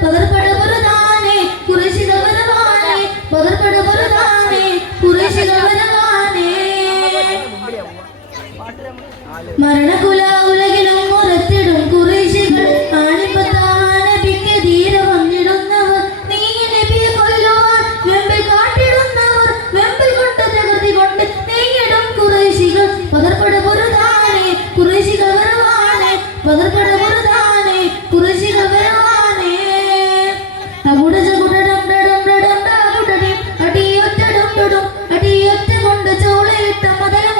പകർപട പുറതാനെ കുറേശികൾ വരവാനെ പകർപട പുറതാനെ കുറേശികൾ വരവാനെ മരണകുല ഉലകിലും മുറത്തിടും കുറേശികൾ ആണിപ്പത്താന പിക്ക് ധീര വന്നിടുന്നവർ നീ നബിയെ കൊല്ലുവാൻ വെമ്പിൽ കാട്ടിടുന്നവർ വെമ്പിൽ കൊണ്ട് തകർത്തി കൊണ്ട് നീങ്ങിടും കുറേശികൾ പകർപട പുറതാനെ കുറേശികൾ വരവാനെ പകർപട പുറതാനെ കുറേശികൾ വരവാനെ അകുടജ കുടടം ഡടം ഡടം ഡാകുടടി അടിയൊറ്റ ഡും ഡും അടിയൊറ്റ കൊണ്ട് ചോളയിട്ട മതലം